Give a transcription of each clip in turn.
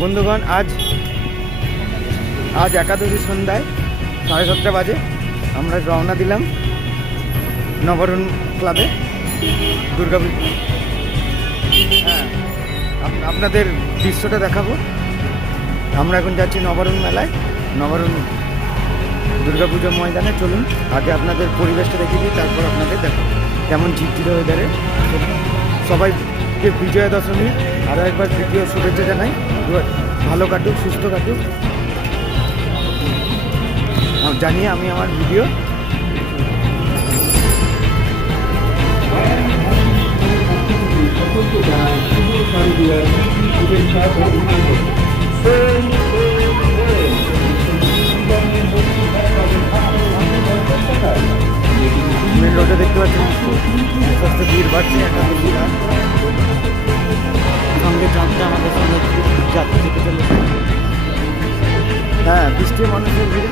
বন্ধুগণ, আজ একাদশী সন্ধ্যায় 7:30 বাজে আমরা রওনা দিলাম নবরণ ক্লাবে দুর্গাপুজো। হ্যাঁ, আপনাদের দৃশ্যটা দেখাবো। আমরা এখন যাচ্ছি নবরণ মেলায়, নবরণ দুর্গাপুজো ময়দানে। চলুন আগে আপনাদের পরিবেশটা দেখিয়ে দিই, তারপর আপনাদের দেখো কেমন ঝিরঝিরে ওয়েদারে। সবাইকে বিজয়া দশমী আরও একবার দ্বিতীয় শুভেচ্ছা জানাই। ভালো কাটুক, সুস্থ কাটুক জানিয়ে আমি আমার ভিডিও মেন রোডে দেখতে পাচ্ছেন আস্তে ভিড় বাড়ছে। একটা সঙ্গে চাঁদটা আমাদের সঙ্গে যাত্রা যেতে চলেছে। হ্যাঁ, বৃষ্টি মানুষের ভিড়ে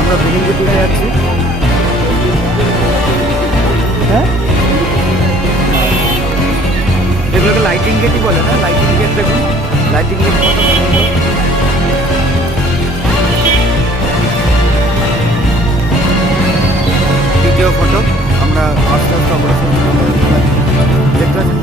আমরা বিল্ডিংয়ের দিকে যাচ্ছি। হ্যাঁ, এগুলোকে লাইটিং গেটই বলে না? লাইটিং গেট দেখুন, লাইটিং গেট কত সুন্দর। দ্বিতীয় ফটো আমরা আস্তে আস্তে অগ্রসর দেখতে পাচ্ছি।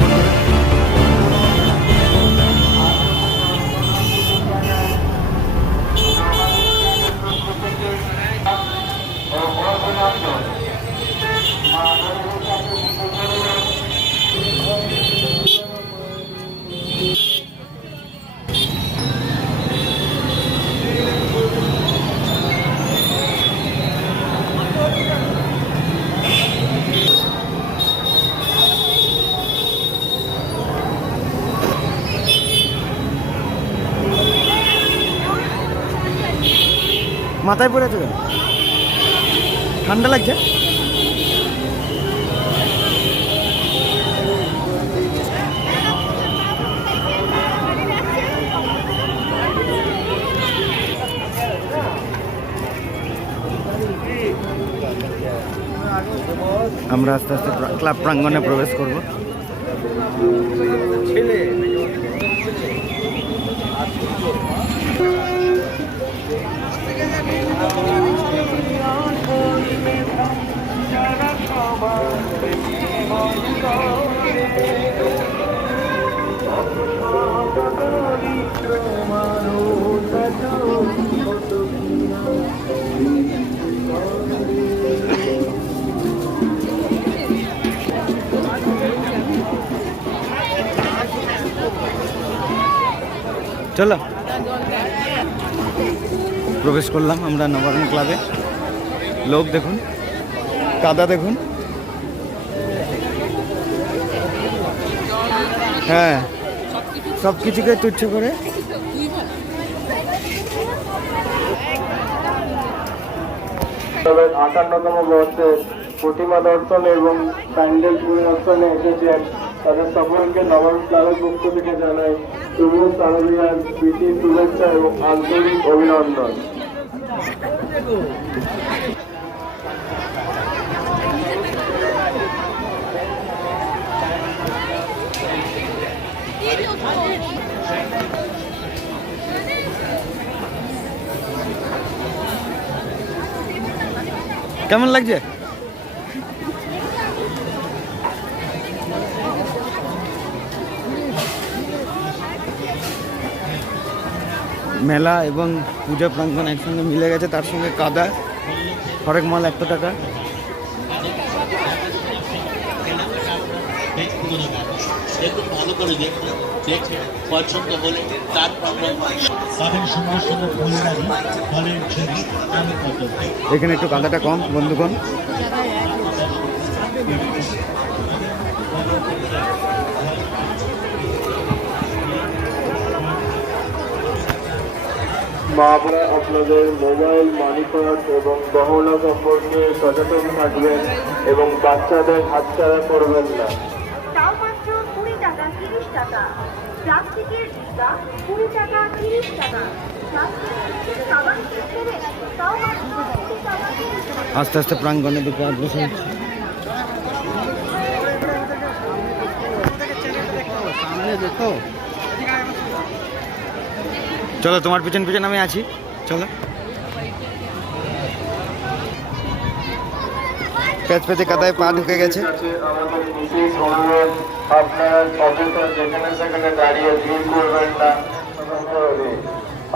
মাথায় পড়েছে কেন? ঠান্ডা লাগছে? আমরা আস্তে আস্তে ক্লাব প্রাঙ্গণে প্রবেশ করব। চলো প্রবেশ করলাম আমরা নবরণ ক্লাবে। লোক দেখুন, কাদা দেখুন। হ্যাঁ, সব কিছুকে তুচ্ছ করে তবে 58তম বর্ষে প্রতিমা দর্শন এবং প্যান্ডেল পরিদর্শনে এসেছেন তাদের সকলকে নবরণ ক্লাবের পক্ষ থেকে জানাই শুভ শারদীয়ার প্রীতি শুভেচ্ছা এবং আন্তরিক অভিনন্দন। কেমন লাগছে? মেলা এবং পূজা প্রাঙ্গণ একসঙ্গে মিলে গেছে, তার সঙ্গে কাদা। হরেক মাল 100 টাকা। এখানে একটু কাদাটা কম বন্ধুগণ। মা বোনেরা আপনাদের মোবাইল, মানি পার্স এবং গহনা সম্পর্কে সচেতন থাকবেন এবং বাচ্চাদের হাতছাড়া করবেন না। তাও মাত্র 20 টাকা 30 টাকা। প্লাস্টিকের ডিব্বা 20 টাকা 30 টাকা। আস্তে আস্তে প্রাঙ্গণের দিকে অগ্রসর হচ্ছে। চলো তোমার পিছন পিছন আমি আছি, চলো। প্যাচ প্যাচে কাদায় পা ঢুকে গেছে। আমাদের বিশেষ অনুরোধ, আপনারা অযথা যেখানে সেখানে দাঁড়িয়ে ভিড় করবেন না।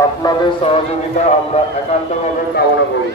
আপনাদের সহযোগিতা আমরা একান্তভাবে কামনা করি।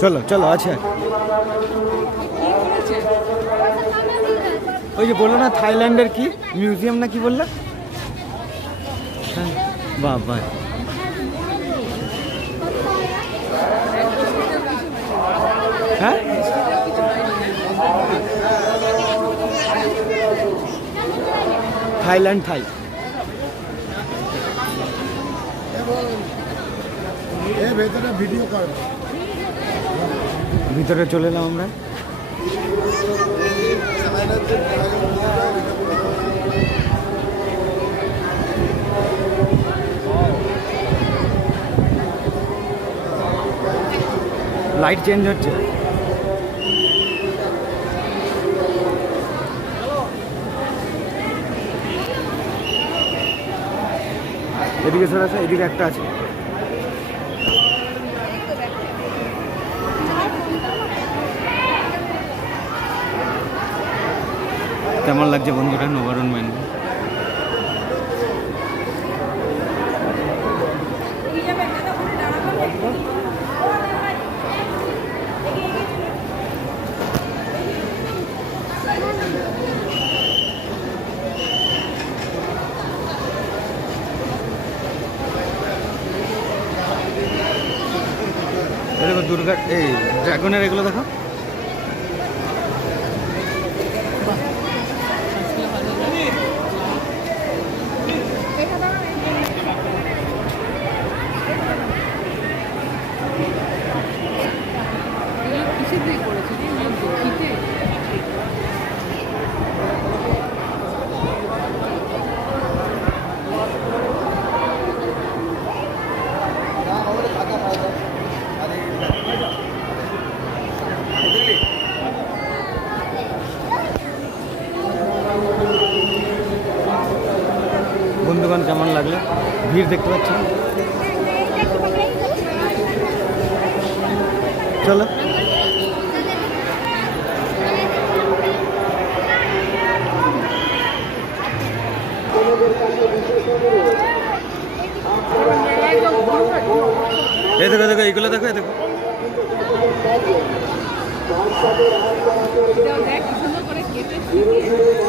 চলো চলো আছে, ওই যে বললো না থাইল্যান্ডের কি মিউজিয়াম না কি বললো? হ্যাঁ বাবা, হ্যাঁ থাইল্যান্ড থাই। ভেতরে ভিডিও কর, ভিতরে চলে এলাম আমরা। লাইট চেঞ্জ হচ্ছে। এদিকে সরে আছে, এদিকে একটা আছে। কেমন লাগছে বন্ধুরা নবারুণ মেন? দেখো দুর্গা, এই ড্রাগনের এগুলো দেখো। বন্ধুগণ কেমন লাগলো? ভিড় দেখতে পাচ্ছেন। চলো এই দেখো দেখো এইগুলো দেখো, এই দেখো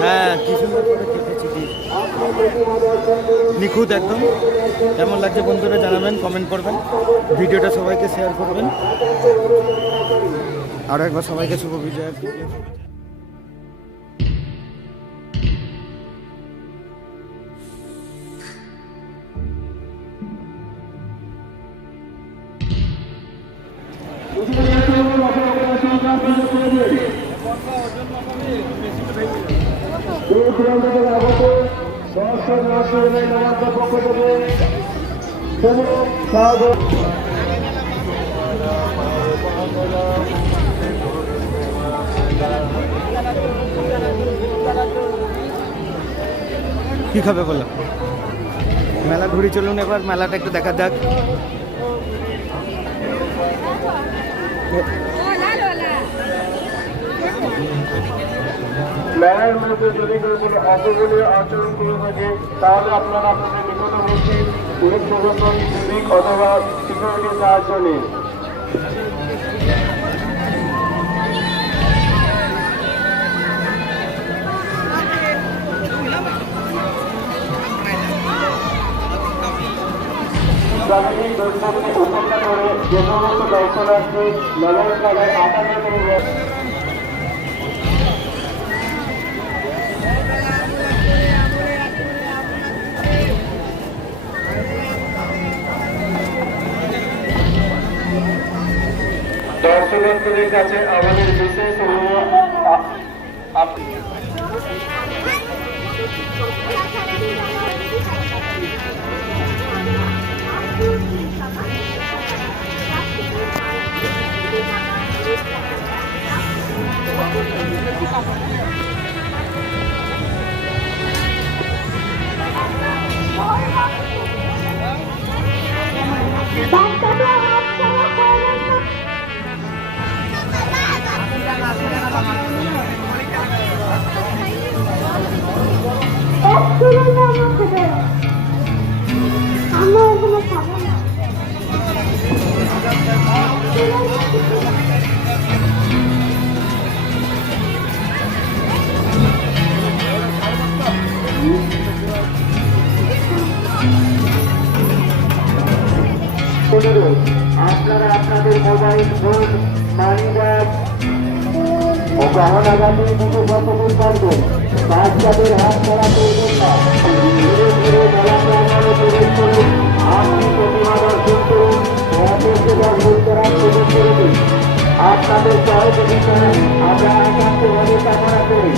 হ্যাঁ কি সুন্দর করে কেটেছি, নিখুঁত একদম। কেমন লাগছে বন্ধুরা জানাবেন, কমেন্ট করবেন, ভিডিওটা সবাইকে শেয়ার করবেন। আরও একবার সবাইকে শুভ বিজয়। কি খাবে বলো? মেলা ঘুরে চলুন, এবার মেলাটা একটু দেখা যাক। মেলার মধ্যে যদি কেউ কোনো অপরাধীয় আচরণ করে থাকে তাহলে আপনারা আপনাদের নিকটবর্তী পুলিশ প্রশাসন সিভিক অথবা সিকিউরিটির সাহায্য নিন। প্রাকৃতিক দুর্যোগকে উপেক্ষা করে যে সমস্ত দর্শনার্থী মেলার খেলায় আটান্নতম দর্শনার্থীদের কাছে আমাদের বিশেষ অনুরোধ আপনারা আপনাদের মোবাইল ফোন মানি ব্যাগ ও গহনাগাটি দিকে যতদূর পারবেন বাচ্চাদের হাত ছাড়া করবেন না। ধীরে ধীরে মেলা প্রাঙ্গণে প্রবেশ করুন। আপনি প্রতিমা দর্শন করুন। মহাপুরকে দর্শন করার সুযোগ করে দিন। আপনাদের সহযোগিতা আমরা একান্তভাবে কামনা করি।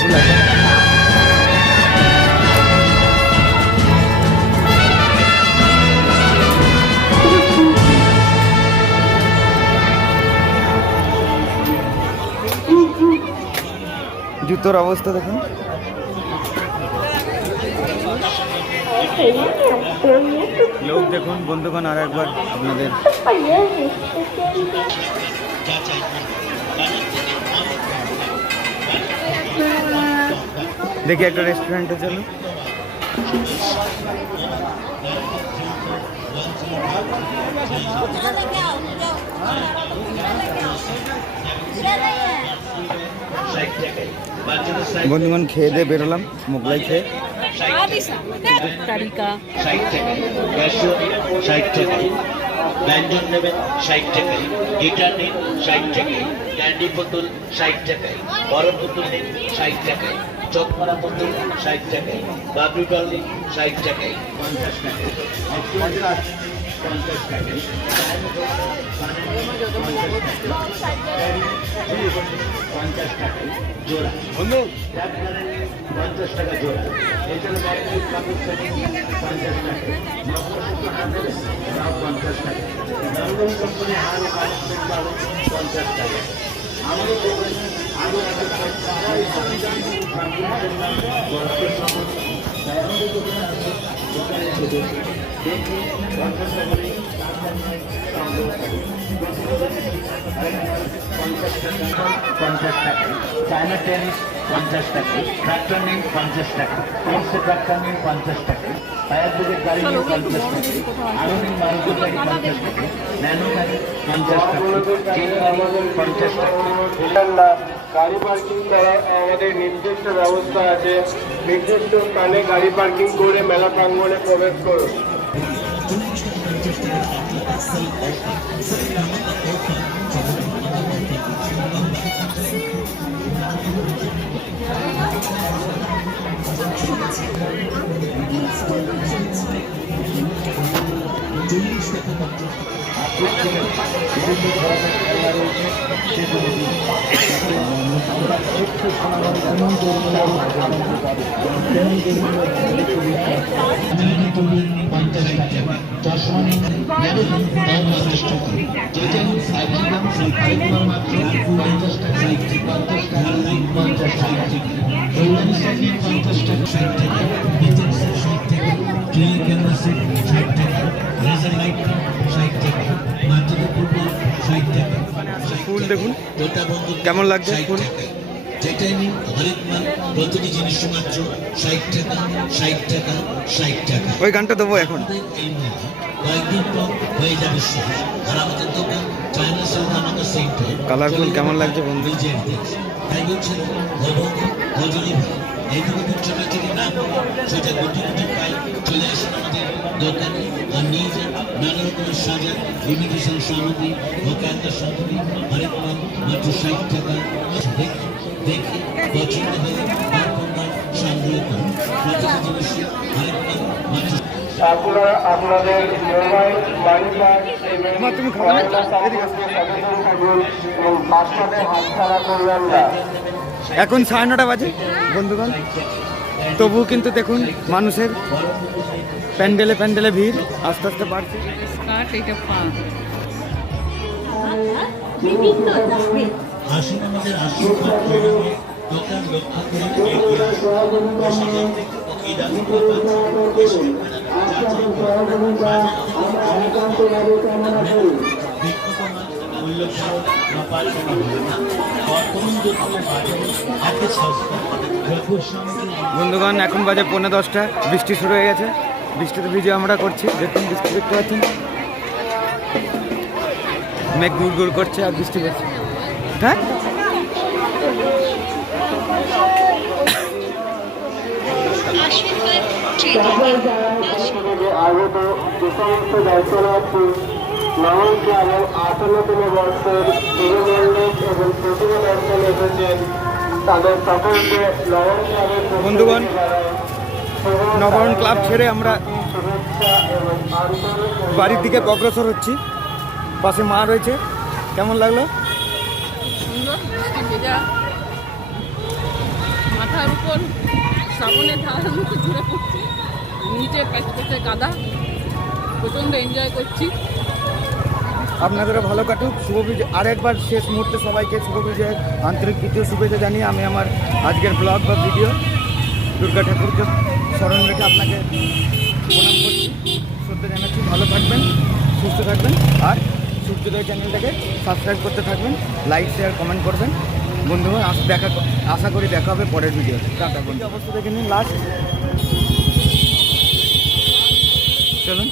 ফুল আছে। জুতোর অবস্থা দেখুন। লোক দেখুন বন্ধুগণ, আর একবার আপনাদের দেখি একটা রেস্টুরেন্টে চলো। বন্ধুগণ খেয়ে দিয়ে বেরোলাম, মোগলাই খেয়ে। 60 টাকা, ব্যঞ্জন নেবেন 60 টাকায়, গিটার নিন 60 টাকায়, ক্যান্ডি বোতল 60 টাকায়, বড় বোতল নিন 60 টাকায়, চোখমারা বোতল 60 টাকায়, বাবলু ডল নিন 60 টাকায়, 50 টাকায়, 50 টাকায়, চায়না পঞ্চাশ টাকায় জোড়া, 50 টাকা জোড়া। এছাড়া ব্যাটারি কাপড় সেটিং 50 টাকায়, 50 টাকা। নন্দন কোম্পানি হার কালেকশন পাবেন 50 টাকা। আমাদের দোকানে আরো আমাদের চায়না টেনিস 50 টাকা, ট্রাক্টর নিন 50 টাকা, এক্সে ট্রাক্টর নিন 50 টাকা, ফায়ার ব্রিগেড গাড়ি নিন 50 টাকা, আরো নিন মারুতি গাড়ি 50 টাকা, ন্যানো গাড়ি 50 টাকা, জিপ গাড়ি 50 টাকা। গাড়ি পার্কিং করা আমাদের নির্দিষ্ট ব্যবস্থা আছে। নির্দিষ্ট স্থানে গাড়ি পার্কিং করে মেলা প্রাঙ্গণে প্রবেশ করুন। ফুল দেখুন কেমন লাগছে ফুল। যেটাই নিন হরেক মাল, প্রতিটি জিনিস মাত্র 60 টাকা, 60 টাকা, 60 টাকা। ওই গানটা দেবো এখন। এই মেলা কয়েকদিন পর হয়ে যাবে শেষ। আর আমাদের দোকান চায়না সৌদ আমাদের সেন্টার। কালারফুল কেমন লাগছে বন্ধু? নিজের দেশ তাই বলছেন হজলি ভাই, এইটুকু ছোটাছুটি না করে সেটা গুটি গুটি পাই চলে আসেন আমাদের দোকানে আর নিয়ে যান নানা রকমের সাজার ইমিটেশন সামগ্রী, ভোকান্দার সামগ্রী, হরেক মাল মাত্র 60 টাকা। দেখে পছন্দ হলে বারবার সংগ্রহ করুন। প্রতিটি জিনিসে হরেক মাল মাত্র। আপনারা আপনাদের মোবাইল, মানি ব্যাগ মা, তুমি খাবে না? এবং বাচ্চাদের হাত ছাড়া করবেন না। এখন 9:30 বাজে বন্ধুগণ, তবুও কিন্তু দেখুন মানুষের প্যান্ডেলে প্যান্ডেলে ভিড় আস্তে আস্তে বাড়ছে। আসুন আমাদের আশীর্বাদ প্রণামে দোকান লক্ষ্য করে এগিয়ে আসুন। প্রশাসন থেকে প্রতিদান বন্ধুগণ এখন বাজে 9:30, বৃষ্টি শুরু হয়ে গেছে। বৃষ্টিতে ভিডিও আমরা করছি, দেখুন বৃষ্টি দেখতে পাচ্ছেন, মেঘ গুড় গুড় করছে আর বৃষ্টি পড়ছে। হ্যাঁ আগত যে সমস্ত দর্শনার্থী নবম ক্লাবের 58তম বর্ষের শুভমণ্ডপ এবং প্রতিমা দর্শনে এসেছেন, তাদের সকলকে নবম ক্লাবের বন্ধুগণ, নবরণ ক্লাব ছেড়ে আমরা শুভেচ্ছা এবং আন্তরিক বাড়ির দিকে অগ্রসর হচ্ছি। পাশে মা রয়েছে। কেমন লাগলো? সুন্দর বৃষ্টি ভেজা, মাথার উপর শ্রাবণের ধারার মতো ঘুরে পড়ছে, নিচে প্যাচপ্যাচে কাদা, প্রচণ্ড এনজয় করছি। আপনাদেরও ভালো কাটুক। শুভ বিজয়। আরেকবার শেষ মুহূর্তে সবাইকে শুভ বিজয়ের আন্তরিক দ্বিতীয় শুভেচ্ছা জানিয়ে আমি আমার আজকের ব্লগ বা ভিডিও দুর্গা ঠাকুরকে স্মরণ রেখে আপনাকে প্রণাম করছি, শ্রদ্ধা জানাচ্ছি। ভালো থাকবেন, সুস্থ থাকবেন, আর সূর্যোদয় চ্যানেলটাকে সাবস্ক্রাইব করতে থাকবেন, লাইক শেয়ার কমেন্ট করবেন। বন্ধুগণ আশা করি দেখা হবে পরের ভিডিও। টাটা বন্ধু। অবস্থা দেখে নিন লাস্ট, চলুন।